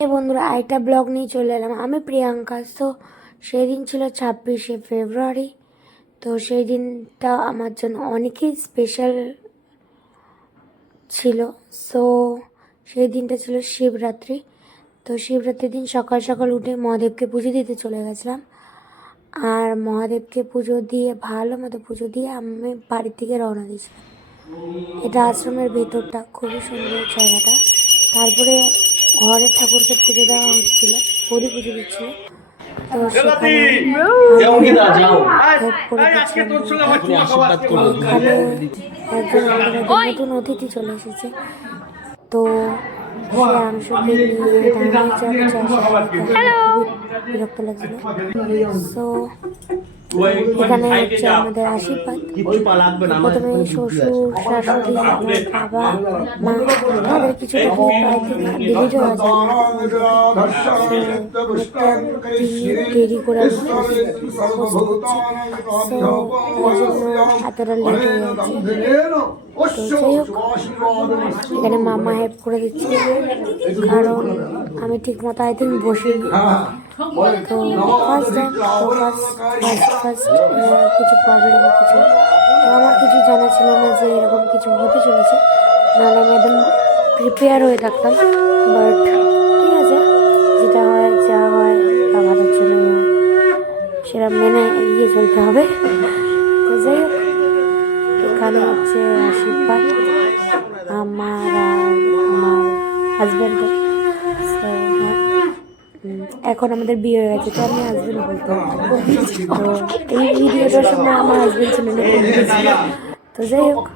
বন্ধুরা আরেকটা ব্লগ নিয়ে চলে এলাম। আমি প্রিয়াঙ্কা। তো সেই দিন ছিল 26শে ফেব্রুয়ারি। তো সেই দিনটা আমার জন্য অনেকই স্পেশাল ছিল। সো সেই দিনটা ছিল শিবরাত্রি। তো শিবরাত্রির দিন সকাল সকাল উঠে মহাদেবকে পুজো দিতে চলে গেছিলাম। আর মহাদেবকে পুজো দিয়ে ভালো মতো পুজো দিয়ে আমি বাড়ির থেকে রওনা দিয়েছিলাম। এটা আশ্রমের ভেতরটা, খুবই সুন্দর জায়গাটা। তারপরে ঘরের ঠাকুরকে পুজো দেওয়া হচ্ছিল, বৌদি পুজো দিচ্ছিল। তো সেখানে হেল্প করে দিচ্ছিলাম। এখানে একজন আমাদের নতুন অতিথি চলে এসেছে। তো সে অংশকে নিয়ে দাঁড়িয়ে বিরক্ত লাগছিল। সো এখানে হচ্ছে আমাদের আশীর্বাদ। প্রথমে শ্বশুর শাশুড়ি আমার বাবা মা তাদের কিছু দেখে প্রায় ডিলিট হয়ে যায়, দেরি করে এতটা লেট হয়ে যাচ্ছে। তো যাই হোক, এখানে মামা হেল্প করে দিচ্ছে, কারণ আমি ঠিক মতো আই থিঙ্ক বসিনি। তো ফার্স্ট টাইম, তো ফার্স্ট কিছু প্রবলেম তো আমার কিছু জানা ছিল না যে এরকম কিছু হতে চলেছে, নাহলে আমি একদম প্রিপেয়ার হয়ে থাকতাম। বাট ঠিক আছে, যেটা হয় যা হয় তা ভালোর জন্যই হয়, সেটা মেনে এগিয়ে চলতে হবে। তো যাই হোক, এখানে হচ্ছে আশীর্বাদ আমার আর আমার হাজব্যান্ডের। এখন আমাদের বিয়ে হয়ে গেছে, তো আমি হাজব্যান্ড বলতে। তো এই ভিডিওটার সময় আমার হাজব্যান্ড ছিল না। তো যাই হোক,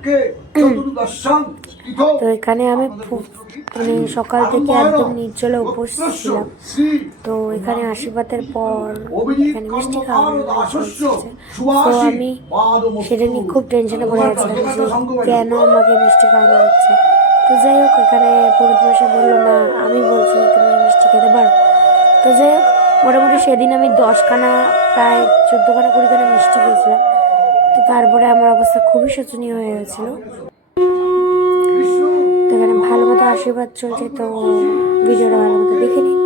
তো এখানে আমি মানে সকাল থেকে একদম নির্জলে উপোস ছিলাম। তো এখানে আশীর্বাদের পর এখানে মিষ্টি খাওয়ানো চলছে। তো আমি সেটা নিয়ে খুব টেনশনে পড়ে গেছিলাম যে কেন আমাকে মিষ্টি খাওয়ানো হচ্ছে। তো যাই হোক, এখানে পুরোহিত মশাই বললো না, আমি বলছি তুমি মিষ্টি খেতে পারো। তো যাই হোক, মোটামুটি সেদিন আমি 10খানা প্রায় 14খানা 20খানা মিষ্টি খেয়েছিলাম। তো তারপরে আমার অবস্থা খুবই শোচনীয় হয়ে গেছিল। তো এখানে ভালো মতো আশীর্বাদ চলছে, তো ভিডিওটা ভালো মতো দেখে নিন।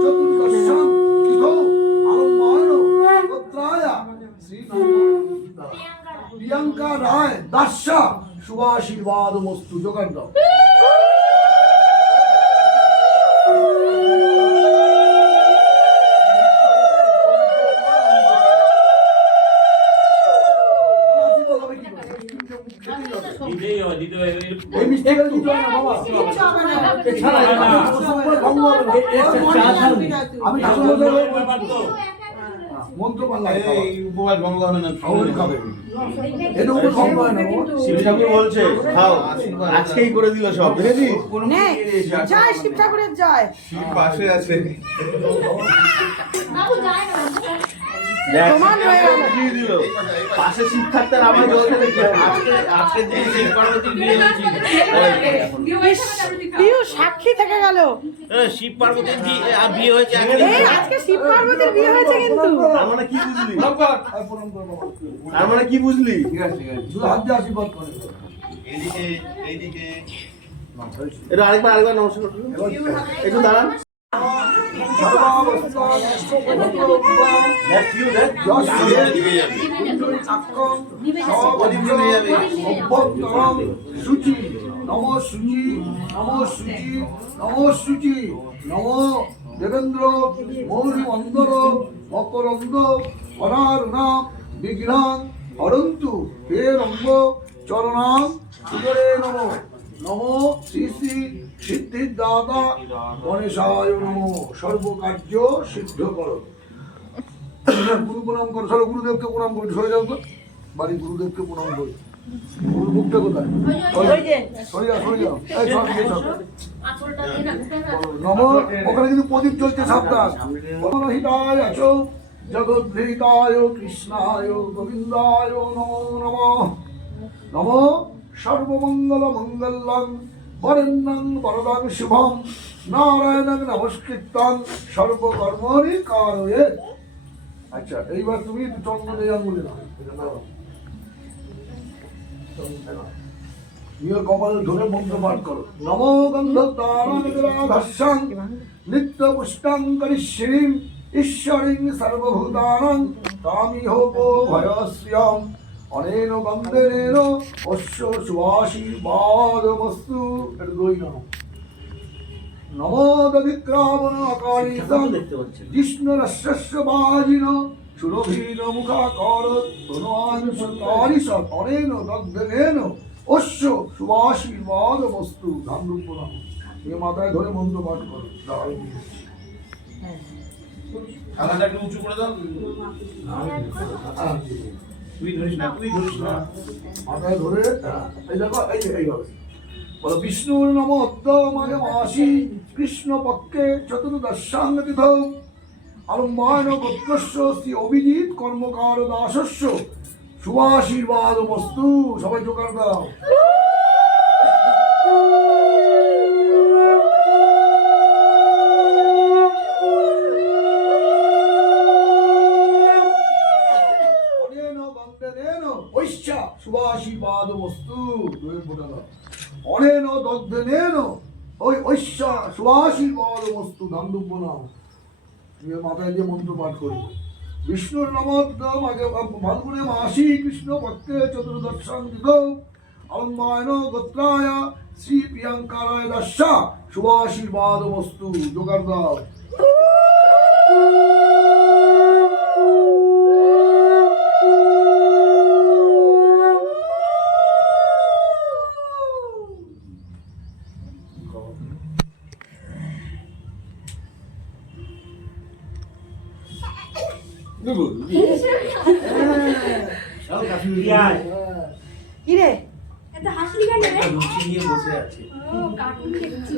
প্রিয়াঙ্কা রায় দাসা শুভাশীর্বাদ মস্তু জোগাড় দাও। বলছে খাও, আজকেই করে দিল সব। শিব ঠাকুরের জয়। শিব পাশে আছে। পাশে শিব থাকতে আমার সাক্ষী থেকে গেল। শিব পার্বতীর বিয়ে হয়েছে আজকে শিব পার্বতীর বিয়ে হয়েছে, কিন্তু তার মানে কি বুঝলি? তার মানে কি বুঝলি? এটা আরেকবার নমস্কার একটু দাঁড়ান। সুচি নম সুচি নম সুচি নম সুচি নম দেবেন্দ্র মৌরি অন্দর মকরন্দ অনারুণাম বিঘ্নান হরন্তু হে রঙ্গ চরণাম সুদরে নম নম শ্রী শ্রী সিদ্ধিদাতা গণেশায় নম সর্বকার্য সিদ্ধ করো। গুরু প্রণাম করো, সরো গুরুদেবকে প্রণাম করি, সরে যাও তো বাড়ি, গুরুদেবকে প্রণাম করি। গুরুর মুখটা কোথায়? সরে যাও, সরে যাও। নম, ওখানে কিন্তু প্রদীপ চলছে, সাবধান। হিতায় আছো জগদ্ধিতায় কৃষ্ণায় গোবিন্দায় নমো নমঃ। নম সর্বমঙ্গল মঙ্গলং বরেণ্যং বরদাং শুভম নারায়ণং নমস্কৃত্যং সর্বকর্মণি কারয়েৎ। আচ্ছা, এইবার তুমি চন্দ্র দেয়াঙ্গুলি নাও। নিজের কপালে ধরে মন্ত্র পাঠ করো। নমো গন্ধদ্বারাং নিত্য পুষ্টাং করিষ্যিম ঈশ্বরিং সর্বভূতানাং তামিহোপো ভয়স্যাম অনেন গন্ধেন অশ্ব সুবাসীর্বাদমস্তু। এটা দুই নাম। নমো দধিক্রামণ আকারিসং জিষ্ণুরস্য বাজিন সুরভীন মুখাকর তনুয়ান সুকারিসৎ অনেন দগ্ধনেন অশ্ব সুবাসীর্বাদমস্তু। ধাম রূপ নাম। এই মাথায় ধরে মন্ত্র পাঠ করো। খানাটা একটু উঁচু করে দাও। তুই ধরিস না, তুই ধরিস না। মাথায় ধরে এই দেখো, এই যে এইভাবে বলো বিষ্ণুর নম অদ্যমায় মাসি কৃষ্ণ পক্ষে চতুর্দশাং তিথৌ আলম্বায়ন গোত্রস্য শ্রী অভিজিৎ কর্মকার দাসস্য শুভাশীর্বাদমস্তু। সবাই জোগাড় দাও। শুভাশীর্বাদমস্তু। অনেন দগ্ধনেন ওই ঐশ্যা শুভাশীর্বাদমস্তু। ধাম দুব্য নাম। মাথায় দিয়ে মন্ত্র পাঠ করি। বিষ্ণুর নমোদ্যম ফাল্গুনে মাসি কৃষ্ণ পক্ষে চতুর্দশাং তিথৌ আলম্বায়ন গোত্রায় শ্রী প্রিয়ঙ্কারায় দশা শুভাশীর্বাদমস্তু। জোগাড় দাও। কি রে? এত হাসলি কেন রে? লুচি নিয়ে বসে আছে। ও কার্টুন দেখছি।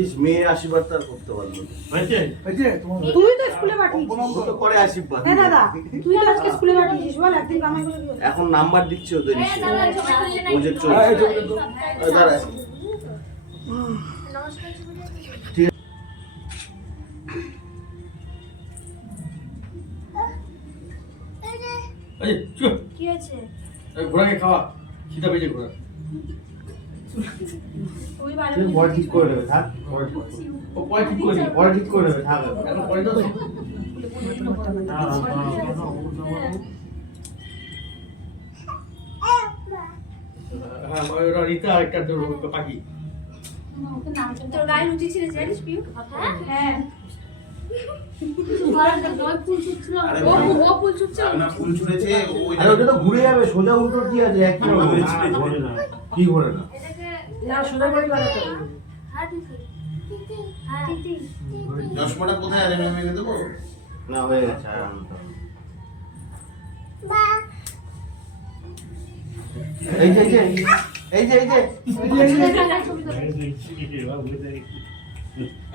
ইস মেয়ের আশীর্বাদ তার করতে পারলো না। হয়েছে? এই যে তোমার তুই তো স্কুলে পাঠিয়েছিস। ও তো করে আশীর্বাদ। হ্যাঁ দাদা, তুই তো আজকে স্কুলে পাঠিয়েছিস। বল একদিন কামাই করে দিও। এখন নাম্বার দিচ্ছে ওদের হ্যাঁ ইসে। দাদা ছবি তুললে না। ও যে চলছে। হ্যাঁ, এই ছবিটা তো। দাঁড়া। নমস্কার ছবি। এই চুপ। কি হয়েছে? এই ঘোড়াকে খাওয়া। খিদা পেয়েছে ঘোড়া। ওই বারে তুই বড় ঠিক করে দেবে, থাক। ও পরে ঠিক করে দিই। বড় ঠিক করে দেবে, থাক। এখন পরে দাও। হ্যাঁ, ওরা রিতা একটা পাখি। তোর গায়ে লুচি ছিল জানিস পিউ? হ্যাঁ। ও ফুল ছুটছিল। না ফুল ছুঁড়েছে ওই আরে ওটা তো ঘুরে যাবে, সোজা উল্টো কি আছে? একই রকম। ঘোরে না। কি ঘোরে না? এটাকে না সোজা করে লাগাতে। হ্যাঁ দিদি। হ্যাঁ দিদি। চশমাটা কোথায় আছে? আমি এনে দেবো। না হয়ে গেছে, আর আনতে হবে। এই যে এই যে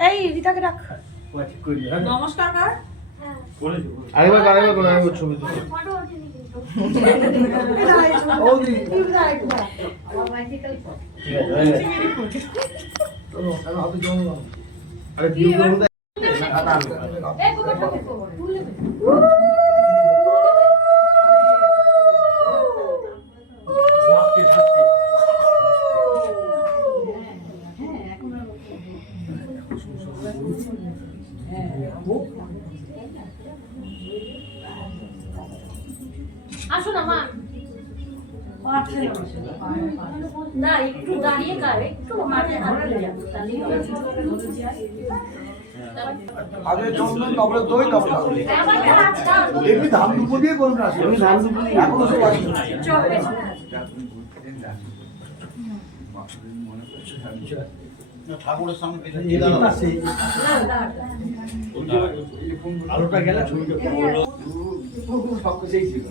এই রিতাকে রাখ। ঠিক করে দিই। নমস্কার কর। আরেকবার করে ছবি তুলে। ফটো ওঠেনি কিন্তু। বৌদি, ঠিক আছে, হয়ে গেছে। চলো, এখন হাতে জল দাও। আরে ভিউ করবো তো। খাতা আনবো। এই কোথাটা দেখো। তুলে দে। লাস্টে লাস্টে। আসো না মা। না একটু দাঁড়িয়ে কার একটু মাঠে হাঁটতে যাবো তাহলেই হবে। আগে চন্দন, তারপরে দই, তারপরে আলু। আমাকে হাত দাও। এমনি ধান দুপুর দিয়ে করুন না। এমনি ধান দুপুর দিয়ে। এখনো সব আছে। চপে ঠাকুরের সামনে পেছনে দিয়ে দাঁড়াও। আলোটা গেলে ছবিটা সব কিছুই ছিল।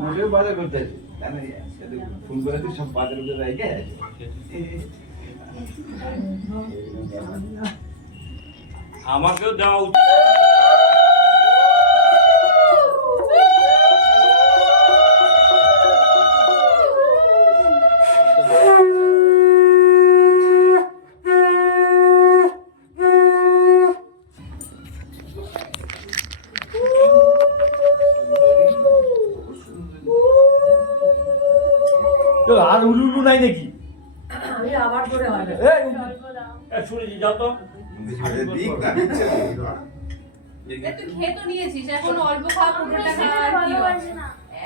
মোটেও বাজার করতে আছে ফোন করে তুই সব বাজার করে রাখে আমাকেও দেওয়া উচিত। নাই নাকি? আমি আবার ধরে হয় না। শুনেছি যাও তো। দিক না দিচ্ছে একটু খেয়ে তো নিয়েছিস, এখন অল্প খাওয়া পুরোটা খাওয়া আর কি হয়?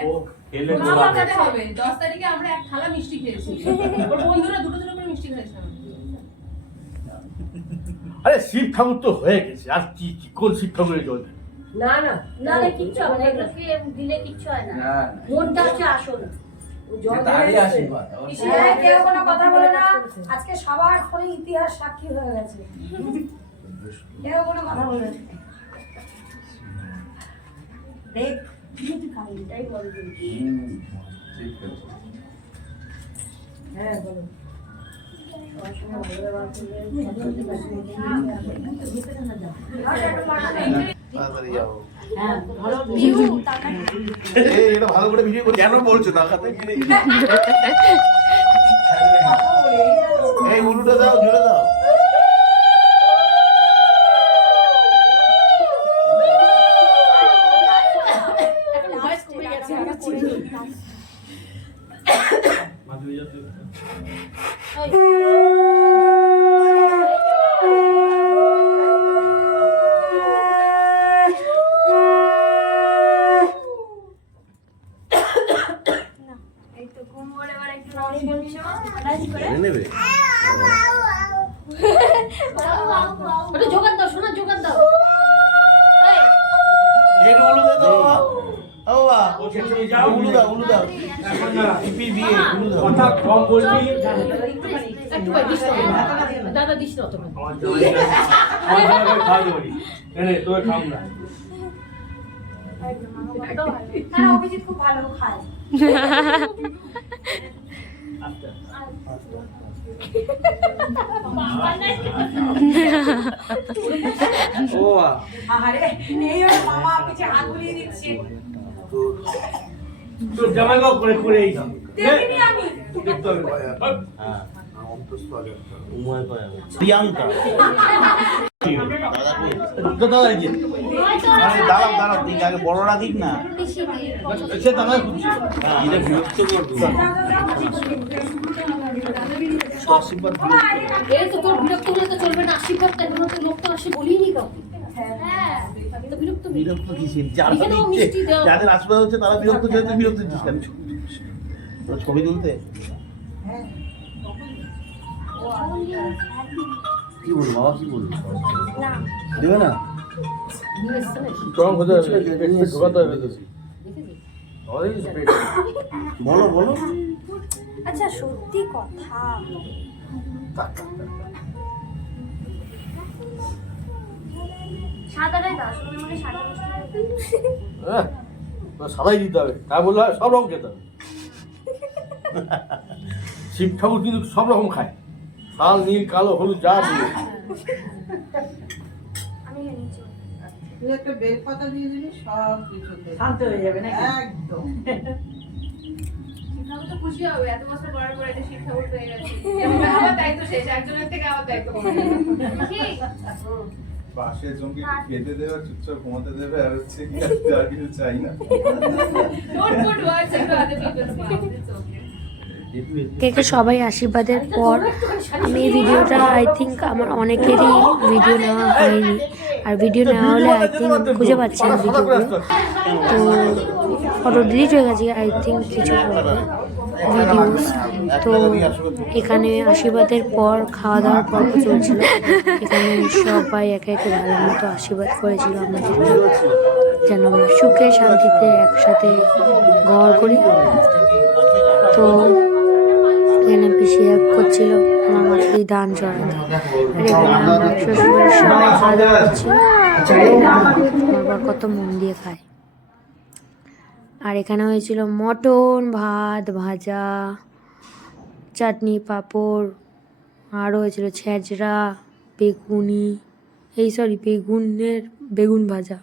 ও খেলে মা বাঁচাতে হবে। 10 তারিখে আমরা এক থালা মিষ্টি খেয়েছি, ওর বন্ধুরা দুটো দুটো করে মিষ্টি খেয়েছে। আরে শিব ঠাকুর তো হয়ে গেছে, আর কি কোন শিব ঠাকুরের জন্য? না না না না কিচ্ছু হবে না, এগুলোকে দিলে কিচ্ছু হয় না। মনটা হচ্ছে আসল। দাঁড়িয়ে আশীর্বাদ কেউ কোনো কথা বলে না, আজকে সবার ফোনে ইতিহাস সাক্ষী হয়ে গেছে, কেউ কোনো কথা বলে না। দেখ এটাই বলে দিন। ঠিক আছে হ্যাঁ বলো। তাড়াতাড়ি যাও। হ্যাঁ ভালো এই এটা ভালো করে ভিডিও করে কেন বলছো না খাতে এই উলুটা দাও জুড়ে দাও নেবে ওটা জোগাড় দাও, সোনা জোগাড় দাও। এই উলু দাও ও বাবা ও ছেড়ে যাও, উলু দাও এখন না। পিপি বিয়ে উলু দাও কথা কম বলবি। একটু ভাই দিস না, দাদা দিস না তোমার। আমার খাওয়া দেবি এনে তোকে খাম না। হ্যাঁ অভিজিৎ খুব ভালো খায়। ও বাবা আরে এই ওর মামা পিছে হাত বুলিয়ে দিচ্ছে। তোর জামাই বাবু করে করে এই দাও। দেখিনি আমি। দেখতে হবে। হ্যাঁ প্রিয়াঙ্কা দাদা এই যে দাঁড়াও দাঁড়াও দিক আগে বড়রা দিক না সে দাদা খুঁজছে। এটা বিরক্ত করবো আশীর্বাদ এই তো তোর বিরক্ত হলে তো চলবে না, আশীর্বাদ দেবো না, তো লোক তো আসে বলিনি কাউকে। হ্যাঁ আমি তো বিরক্ত হই। বিরক্ত কিসের যারা এখানেও দিচ্ছে মিষ্টি দেওয়া। যাদের আশীর্বাদ হচ্ছে তারা বিরক্ত যেতে বিরক্ত দিচ্ছে কেন ছবি তুলতে কি বলবো বাবা কি বলবো দেবে না স্ট্রং হতে হবে, পেট ঢোকাতে হবে তো। বলো বলো আচ্ছা সত্যি কথা, সাদাটাই দাও, শুনে মনে সাদা হ্যাঁ সাদাই দিতে হবে, তা বললে হয় সব রকম খেতে হবে। শিব ঠাকুর কিন্তু সব রকম খায়, লাল নীল কালো হলুদ যা দিয়ে। আমি নিচে তুই একটা বেলপাতা দিয়ে দিবি, সব কিছু শান্ত হয়ে যাবে না একদম। শিক্ষাও তো খুশি হবে, এত বছর পর পর একটা শিক্ষাও পেয়ে গেছে। এবং আমার দায়িত্ব শেষ, একজনের থেকে আমার দায়িত্ব কমে গেল। ঠিক? পাশে জনকে খেতে দেবে আর চুপচাপ ঘুমাতে দেবে আর হচ্ছে কি আর কিছু চাই না Don't put words into other people's mouths. It's okay. কেকে সবাই আশীর্বাদের পর আমি এই ভিডিওটা আই থিঙ্ক আমার অনেকেরই ভিডিও নেওয়া হয়নি, আর ভিডিও নেওয়া হলে আই থিঙ্ক খুঁজে পাচ্ছি না ভিডিওগুলো, তো ফটো ডিলিট হয়ে গেছে আই থিঙ্ক কিছু ভিডিওস। তো এখানে আশীর্বাদের পর খাওয়া দাওয়ার পর্ব চলছিল, এখানে সবাই একে একে ভালো মতো আশীর্বাদ করেছিল আমাদেরকে, যেন আমরা সুখে শান্তিতে একসাথে ঘর করি। তো এখানে পিসি হেল্প করছিল আমার মাথায় ধান চড়াতে, আর এখানে আমার শ্বশুরবাড়ির সবাই খাওয়া দাওয়া করছিল, আমার বাবা কত মন দিয়ে খায়। আর এখানে হয়েছিল মটন, ভাত, ভাজা, চাটনি, পাঁপড়, আরও হয়েছিল ছেঁচড়া, বেগুনি, বেগুন ভাজা।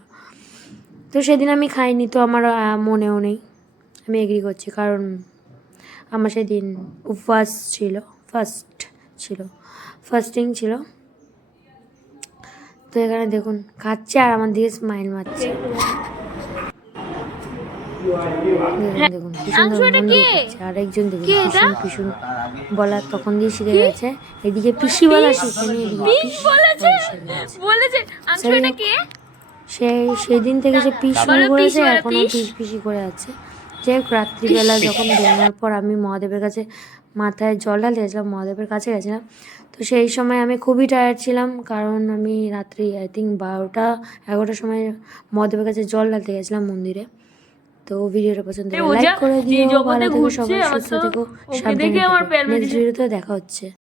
তো সেদিন আমি খাইনি, তো আমার মনেও নেই, আমি এগ্রি করছি, কারণ আমার সেদিন উপবাস ছিল, ফাস্টিং ছিল। তো এখানে দেখুন খাচ্ছে আর আমার দিকে স্মাইল মারছে। দেখুন কি সুন্দর মন্দির করছে। আরেকজন দেখুন পিছন পিছন বলা তখন দিয়ে শিখে গেছে, এদিকে পিসি বলা শিখেনি, এদিকে পিস বলেছে। সেদিন থেকে যে পিস শুরু করেছে এখনো পিস পিসি করে আছে। যাই হোক রাত্রিবেলা যখন বেরোনোর পর আমি মহাদেবের কাছে মাথায় জল ঢালতে গেছিলাম, মহাদেবের কাছে গেছিলাম। তো সেই সময় আমি খুবই টায়ার্ড ছিলাম, কারণ আমি রাত্রি আই থিঙ্ক 12টা-11টার সময় মহাদেবের কাছে জল ঢালতে গেছিলাম মন্দিরে। তো ভিডিওটা পছন্দ হলে লাইক করে দিও, ভালো থেকো, সবাই সুস্থ থেকো, সাবধানে থেকো। নেক্সট ভিডিওতে দেখা হচ্ছে।